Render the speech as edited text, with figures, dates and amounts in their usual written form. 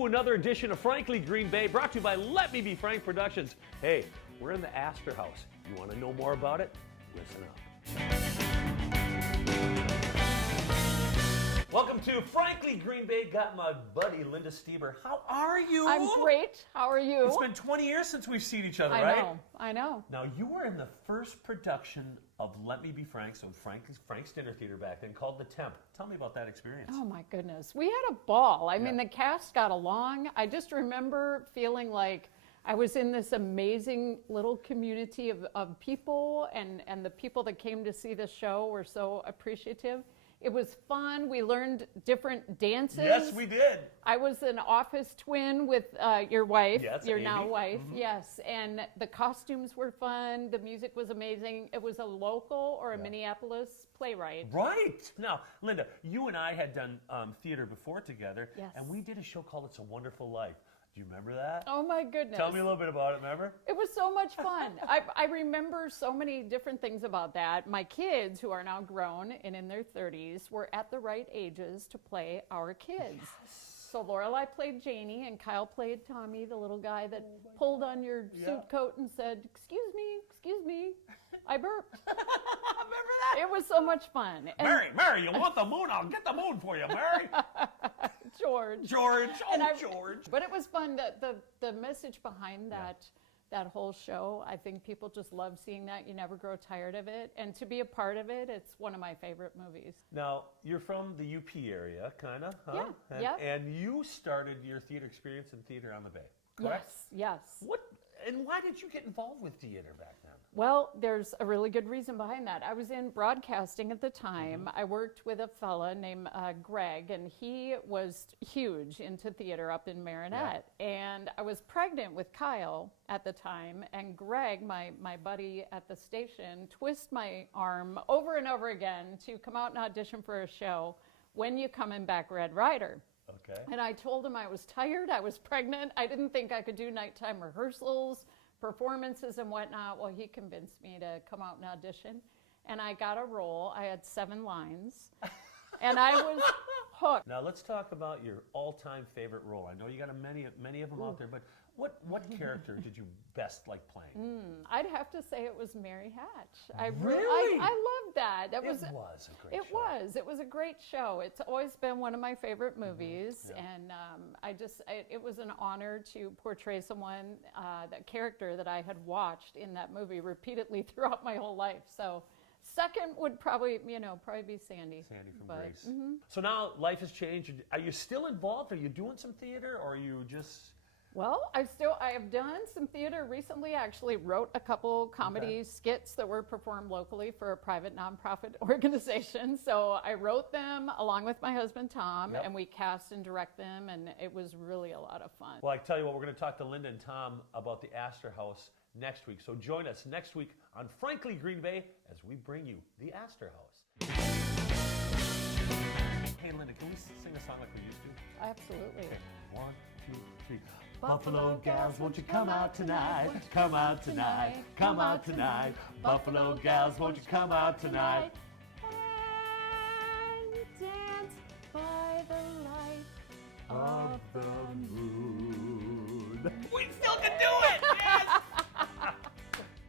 to another edition of Frankly Green Bay, brought to you by Let Me Be Frank Productions. Hey, we're in the Astor House. You want to know more about it? Listen up. Welcome to Frankly Green Bay. Got my buddy Linda Steber. How are you? I'm great. How are you? It's been 20 years since we've seen each other, right? I know. Now, you were in the first production of Let Me Be Frank, so Frank's Dinner Theater back then, called The Temp. Tell me about that experience. Oh my goodness. We had a ball. I mean, the cast got along. I just remember feeling like I was in this amazing little community of people, and the people that came to see the show were so appreciative. It was fun. We learned different dances. Yes, we did. I was an office twin with your wife, yes, your Amy. now wife, Mm-hmm. yes. And the costumes were fun. The music was amazing. It was a local or a Minneapolis playwright. Right. Now, Linda, you and I had done theater before together, Yes. and we did a show called It's a Wonderful Life. Do you remember that? Oh my goodness. Tell me a little bit about it, remember? It was so much fun. I remember so many different things about that. My kids, who are now grown and in their 30s, were at the right ages to play our kids. Yes. So Lorelai played Janie, and Kyle played Tommy, the little guy that pulled on your suit coat and said, excuse me, I burped. Remember that? It was so much fun. And Mary, you want the moon? I'll get the moon for you, Mary. George. George. George. But it was fun. The message behind that whole show, I think people just love seeing that. You never grow tired of it. And to be a part of it, it's one of my favorite movies. Now, you're from the UP area, kind of, huh? Yeah. And you started your theater experience in Theater on the Bay, correct? Yes. And why did you get involved with theater back then? Well, there's a really good reason behind that. I was in broadcasting at the time. I worked with a fella named Greg, and he was huge into theater up in Marinette. Yeah. And I was pregnant with Kyle at the time, and Greg, my buddy at the station, twisted my arm over and over again to come out and audition for a show, When You Coming Back, Red Ryder. Okay. And I told him I was tired, I was pregnant, I didn't think I could do nighttime rehearsals, performances and whatnot. Well, he convinced me to come out and audition, and I got a role. I had 7 lines, and I was hooked. Now let's talk about your all-time favorite role. I know you got many of them out there, but what character did you best like playing? I'd have to say it was Mary Hatch. Really? I loved that. It was a great show. It was a great show. It's always been one of my favorite movies, and it was an honor to portray someone, that character that I had watched in that movie repeatedly throughout my whole life. So second would probably be Sandy. Sandy from Grace. Mm-hmm. So now life has changed. Are you still involved? Are you doing some theater, or are you just... Well, I have done some theater recently. I actually wrote a couple comedy skits that were performed locally for a private nonprofit organization. So I wrote them along with my husband, Tom, and we cast and direct them, and it was really a lot of fun. Well, I tell you what, we're going to talk to Linda and Tom about the Astor House next week. So join us next week on Frankly Green Bay as we bring you the Astor House. Hey, Linda, can we sing a song like we used to? Absolutely. Okay. 1, 2, 3. Buffalo gals, won't you come out tonight? Come out tonight. Come out tonight. Buffalo gals, won't you come out tonight? And dance by the light of the moon. We still can do it! Yes!